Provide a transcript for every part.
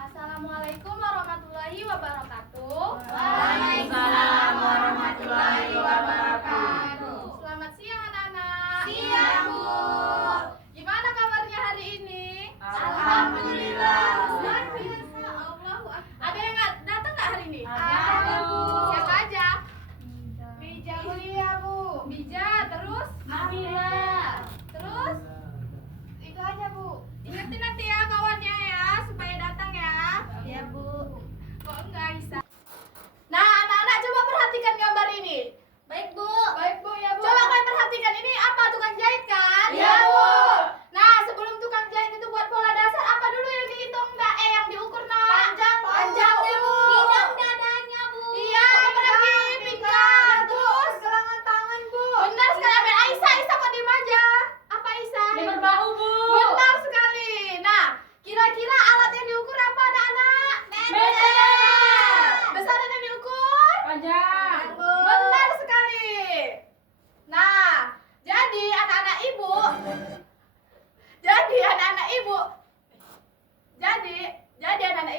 Assalamualaikum warahmatullahi wabarakatuh. Waalaikumsalam warahmatullahi wabarakatuh. Selamat siang anak-anak. Siang, Bu. Gimana kabarnya hari ini? Alhamdulillah. Luar biasa. Allahu Akbar. Ada yang datang nggak hari ini? Ada, Bu. Siapa aja? Bija kuliah, Bu. Bija, terus? Amila. Terus? Itu aja, Bu. Ingetin nanti ya kawannya ya supaya datang ya. Ya, Bu. Kok enggak bisa? Nah, anak-anak coba perhatikan gambar ini. Baik, Bu. Baik Bu ya Bu. Coba kalian perhatikan ini apa tukang jahit kan? Iya, Bu. Nah sebelum tukang jahit itu buat pola dasar apa dulu yang dihitung nak? Yang diukur nak? Panjangnya Bu. Bidang dadanya, Bu. Iya, apalagi pinggang. Terus pergelangan tangan, Bu. benar sekali. Ambil Aisyah kok diem aja. Apa Aisyah? Lebar bahu, Bu. Benar sekali. Nah, kira-kira alat yang diukur apa anak-anak? Meter. Besaran yang diukur? Panjang. Benar sekali. Nah, jadi anak-anak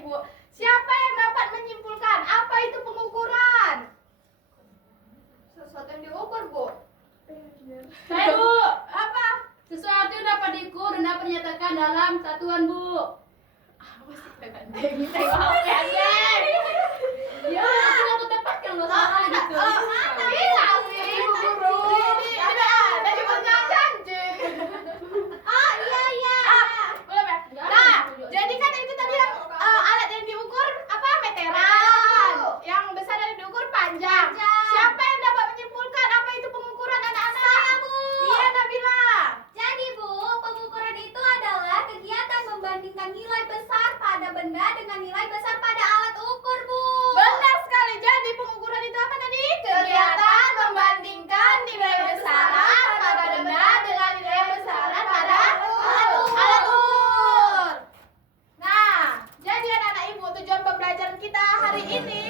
ibu, siapa yang dapat menyimpulkan apa itu pengukuran? Sesuatu yang diukur, Bu. Saya, Bu. Apa? Sesuatu yang dapat diukur dan dapat dinyatakan dalam satuan, Bu. Masih ganteng. Tengok aja. Ya, aku tepat kan lo salah gitu. Bisa sih, Bu Guru. Ini ada cuma janji. Iya. Belum ya? Nah, jadi kan itu tadi yang alat yang diukur apa? Meteran. Yang besar yang diukur panjang. Siapa yang dapat menyimpulkan apa itu pengukuran anak-anak? Saya, Bu. Iya, Nabila. Jadi, Bu, pengukuran itu adalah kegiatan membandingkan nilai besar pada benda dengan nilai besar pada alat ukur, Bu. Benar sekali. Jadi pengukuran itu apa tadi? Kegiatan membandingkan nilai besaran pada benda dengan nilai besaran pada alat ukur. Nah, jadi anak-anak ibu, tujuan pembelajaran kita hari ini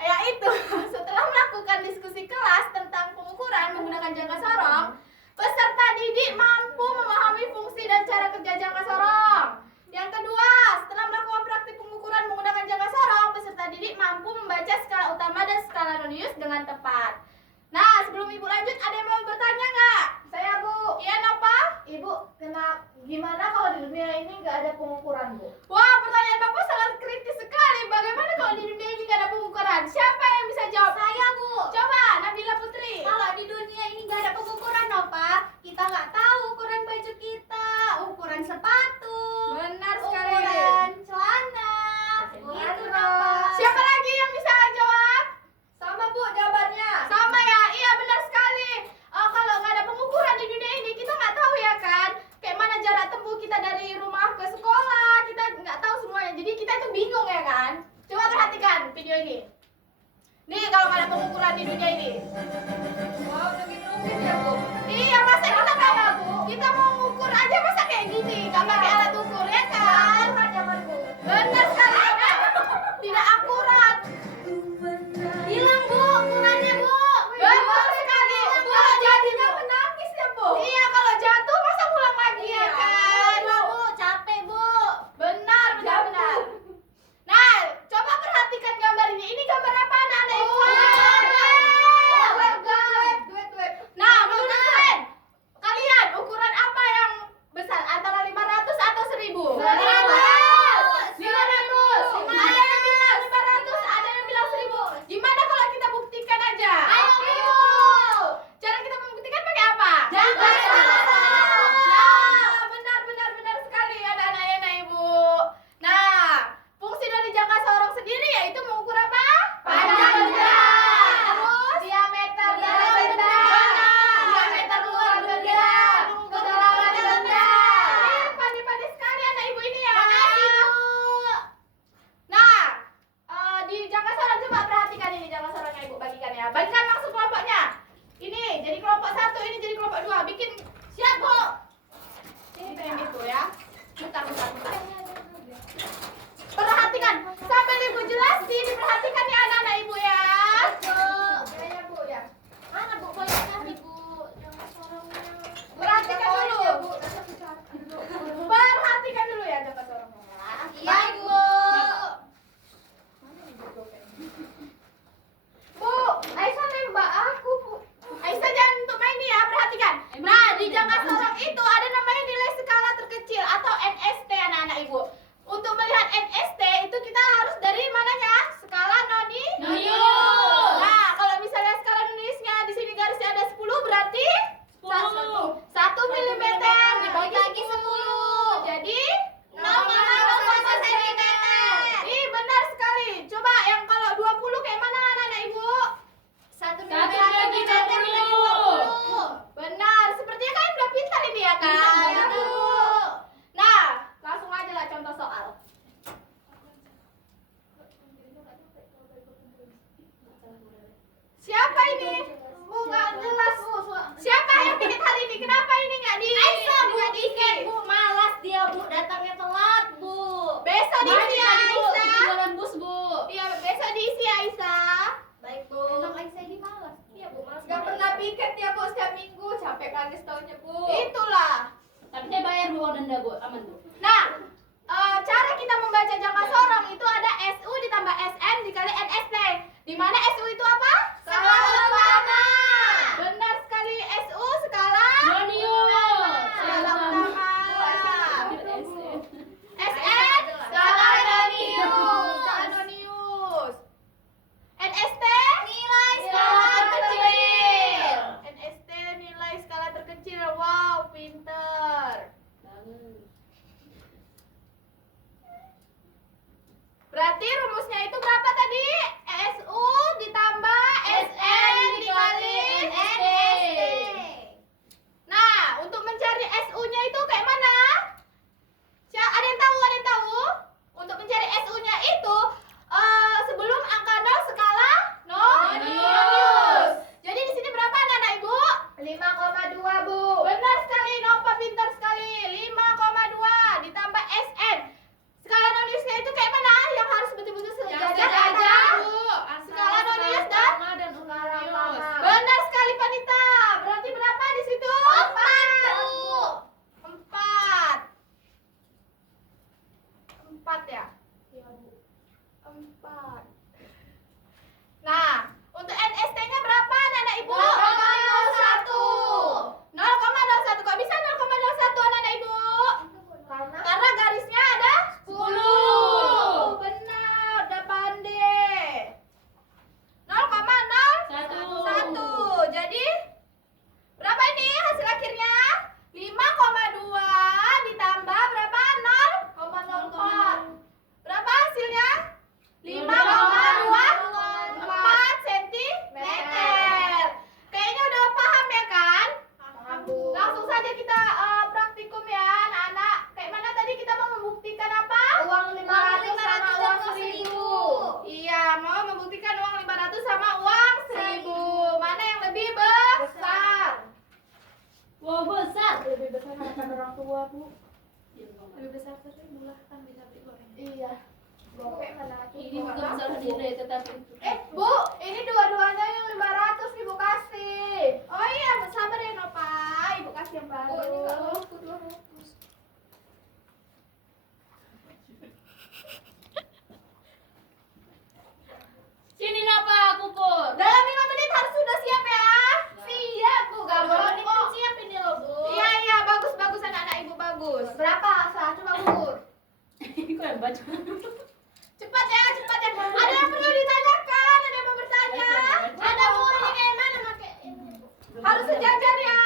yaitu setelah melakukan diskusi kelas tentang pengukuran menggunakan jangka sorong, peserta didik mampu memahami fungsi dan cara kerja jangka sorong. Yang kedua, setelah melakukan praktik pengukuran menggunakan jangka sorong, peserta didik mampu membaca skala utama dan skala radius dengan tepat. Nah, sebelum ibu lanjut, ada yang mau bertanya nggak? Saya, Bu. Iya, Napa? Ibu, gimana kalau di dunia ini nggak ada pengukuran, Bu? Wah, pertanyaan Bapak sangat kritis sekali. Bagaimana kalau di dunia ini nggak ada pengukuran? Siapa yang bisa jawab? Saya, Bu. Coba, Nabila Putri. Kalau di dunia ini nggak ada pengukuran, Nova, kita nggak tahu ukuran baju kita, ukuran sepatu, Benar sekali. ukuran celana. Gitu, Nova. Siapa lagi yang bisa jawab? Sama, Bu, jawabannya. Sama ya, iya benar sekali. Kalau nggak ada pengukuran di dunia ini, kita nggak tahu ya kan, kayak mana jarak tempuh kita dari rumah ke sekolah, kita nggak tahu semuanya. Jadi kita itu bingung ya kan. Coba perhatikan video ini. Nih kalau nggak ada pengukuran di dunia ini. Wow, udah gitu ya, Bu. Iya masa kita nggak Bu? Kita mau ngukur aja masa kayak gini, nggak pakai alat ukur ya kan? Akurat zaman, Bu. Benar sekali. Tidak akurat. Hilang, Bu, ukurannya, Bu. Benar sekali. Bu jadinya menangis ya Bu. Iya kalau jatuh masa pulang lagi ya kan? Bu, capek, Bu. Benar. Nah, coba perhatikan gambar ini. Ini gambar apa anak-anak ibu? Duit. Nah, menurut kalian ukuran apa yang besar antara 500 atau 1000? Bu, malas Gak banget. pernah piket ya Bu setiap minggu, capek kan setahunnya Bu. Itulah. Tapi dia bayar uang denda, Bu. Aman, Bu. Nah, cara kita membaca jangka sorong itu ada SU ditambah SN dikali NST. Di mana SU itu apa? Skala utama. Benar sekali, SU skala Jonius. skala utama. SN Skala Jonius. skala Jonius. NST Nilai skala terkecil. NST nilai skala terkecil. Wow, pinter. Berarti rumusnya itu berapa tadi? SU ditambah SN dikali NST. Nah, untuk mencari SU-nya itu kayak mana? Ada yang tahu? Ada yang tahu? Untuk mencari SU-nya itu sebelum angka 0 skala Jonius. Jadi di sini berapa anak-anak Ibu? 5,2 Bu. Benar sekali, Nova pintar sekali. 5,2 ditambah SN. Skala Joniusnya itu kayak mana? Yang harus betul-betul sejajar aja. Skala Jonius dan Skala utama. benar sekali Panita. Berarti berapa di situ? 4 Bu. 4. 4 ya? 4. Nah, untuk NST-nya berapa anak-anak Ibu? 0,01. 0,01. Kok bisa 0,01 anak-anak Ibu? Karena garisnya ada 10. Benar, udah pandai. 0,01. Jadi berapa ini hasil akhirnya? 5,2 ditambah berapa? 0,04. Berapa hasilnya? 5,24 cm. Kayaknya udah paham ya kan? Langsung saja kita praktikum ya anak-anak. Kayak mana tadi kita mau membuktikan apa? Uang 500 sama uang 1000. Iya, mau membuktikan uang 500 sama uang 1000. Mana yang lebih besar? Wow, besar. Lebih besar harapan orang tua, Bu. Lebih besar 1000 lah, kan bisa beli goreng. Iya. Gopek mana? Ini bukan besar nilai, tetapi Bu, ini dua-duanya yang 500 Ibu kasih. Oh iya, sabar ya Nova. Ibu kasih yang baru. Bu, ini enggak laku 200. sini Napa kumpul. Dalam 5 menit harus sudah siap ya. Siap, Bu. Gak boleh Ini siap ini loh Bu. Iya, iya, bagus, bagus anak-anak Ibu bagus. Berapa? Coba ukur. Kok yang baca? Cepat ya, cepat ya. Ada yang perlu ditanyakan, ada yang mau bertanya. Ada Bu, ini kayak mana pakai ini? Harus sejajar ya,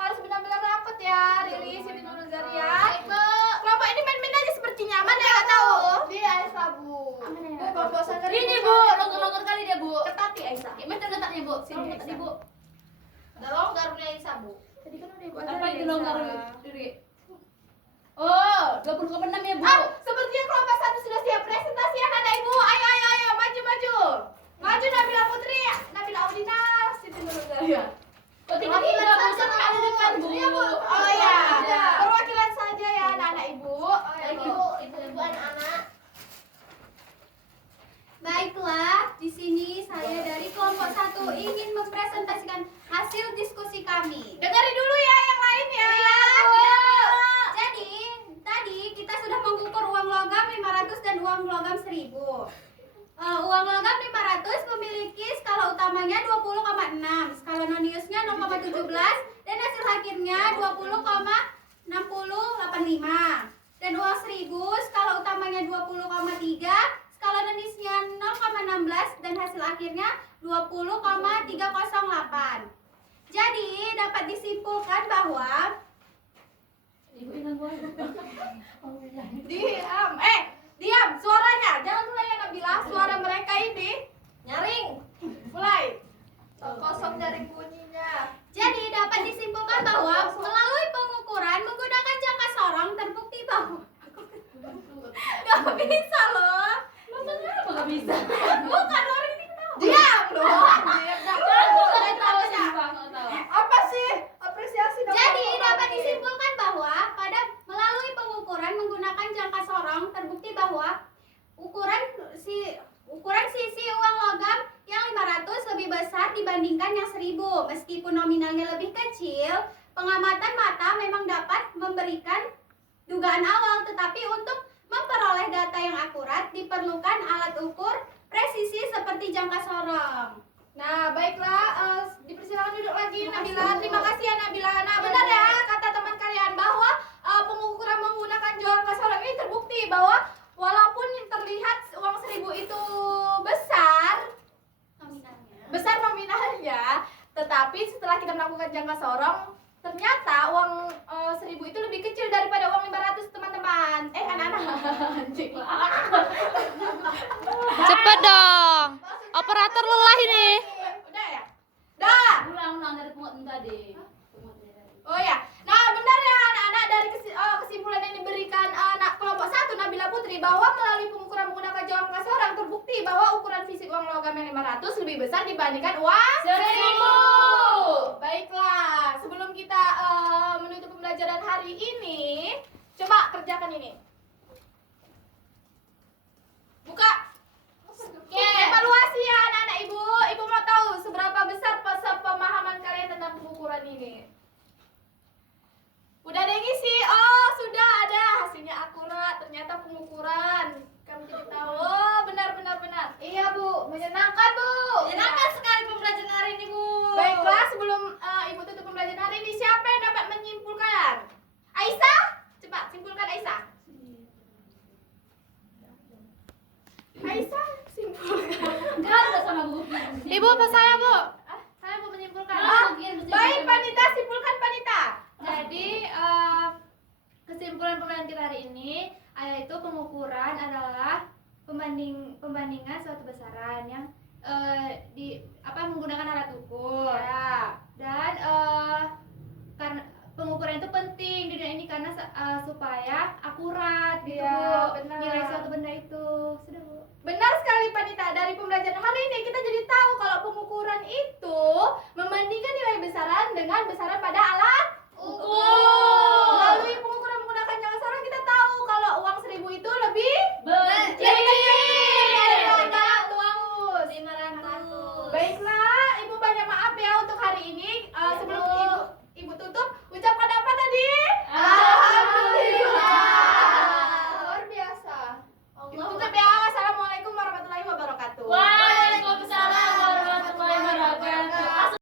harus benar-benar rapat ya. Riri, Siti Nuruzar ya. Kelompok ini main-main aja seperti nyaman ya, nggak tahu. Dia Aisyah Bu. Bu, kalau bosan kan Ini Bu, longgar-longgar kali dia Bu. Ketati Aisyah. Kayak meter ketatnya Bu. Sini ketat nih Bu. Udah longgar nih Aisyah Bu. Tadi kan udah Ibu Apa ajarin, itu longgar Aisyah. diri? Oh, 20,6 ya Bu. Sepertinya kelompok 1 sudah siap presentasi anak-anak Ibu. Ayo, ayo, ayo, maju, maju. Maju Nabila Putri, Nabila Audina, Siti Nuruzar. Kok tiba-tiba Bu sampai di depan Bu. Iya, Bu. Oh iya, Iya. perwakilan saja ya anak-anak Ibu. Lagi Bu, ibu-ibu anak-anak. Baiklah, di sini saya dari kelompok 1 ingin mempresentasikan hasil diskusi kami. Dengarin dulu ya yang lain ya. Iya, Bu. Jadi, tadi kita sudah mengukur uang logam 500 dan uang logam 1000. Uang logam 500 memiliki skala utamanya 20,6, skala noniusnya 0,17, dan hasil akhirnya 20,6085. Dan uang 1000 skala utamanya 20,3, skala noniusnya 0,16, dan hasil akhirnya 20,308. Jadi, dapat disimpulkan bahwa Ibu hilang gua. Diam, diam suaranya. Jangan mulai ya Nabila, suara mereka ini Nyaring. mulai. Kosong dari bunyinya. Jadi dapat disimpulkan bahwa melalui pengukuran menggunakan jangka sorong terbukti bahwa gak bisa loh. Maksudnya apa gak bisa? Bukan orang ini ketawa. Diam loh. Aku gak tahu sih Bang, gak tahu. Apa sih? Apresiasi dong. Jadi dapat disimpulkan bahwa pada melalui pengukuran menggunakan jangka sorong terbukti bahwa ukuran sisi uang logam yang 500 lebih besar dibandingkan yang 1000. Meskipun nominalnya lebih kecil, pengamatan mata memang dapat memberikan dugaan awal, tetapi untuk memperoleh data yang akurat diperlukan alat ukur presisi seperti jangka sorong. Nah, baiklah, dipersilakan duduk lagi Nabila. Terima kasih ya Nabila. Nah, benar ya kata teman kalian bahwa pengukuran menggunakan jangka sorong ini terbukti bahwa walaupun yang terlihat uang 1000 itu besar nominalnya, tetapi setelah kita melakukan jangka sorong, ternyata uang 1000 itu lebih kecil daripada uang 500 teman-teman. Anak-anak. Cepet dong. Operator lelah ini. Udah ya? Dah. Ulang dari pungut tadi. Oh ya, nah benar ya anak-anak dari kesimpulan yang diberikan anak kelompok 1 Nabila Putri bahwa melalui pengukuran menggunakan jangka sorong terbukti bahwa ukuran fisik uang logam yang 500 lebih besar dibandingkan uang 1000. Baiklah, sebelum kita menutup pembelajaran hari ini, coba kerjakan ini. Buka. Oke, evaluasi ya anak-anak ibu. Ibu mau tahu seberapa besar pemahaman kalian tentang pengukuran ini? Udah ada yang ngisi? Oh, sudah ada. Hasilnya akurat. Ternyata pengukuran. Kami jadi tahu. Oh, benar. Iya, Bu. Menyenangkan, Bu. Menyenangkan sekali pembelajaran hari ini, Bu. Baiklah, sebelum Ibu tutup pembelajaran hari ini, siapa yang dapat menyimpulkan? Aisyah? Coba simpulkan Aisyah. Aisyah, simpulkan. Enggak ada sama Bu. Ibu apa saya, Bu? Saya mau menyimpulkan. Baik, Panita, simpulkan Panita. Jadi kesimpulan pembelajaran kita hari ini yaitu pengukuran adalah pembandingan suatu besaran yang menggunakan alat ukur. Ya. Dan karena pengukuran itu penting di dunia ini karena supaya akurat gitu, Iya, Bu. benar. Nilai suatu benda itu. Sudah, Bu. Benar sekali Panita, dari pembelajaran hari ini kita jadi tahu kalau pengukuran itu membandingkan nilai besaran dengan besaran pada alat ukur.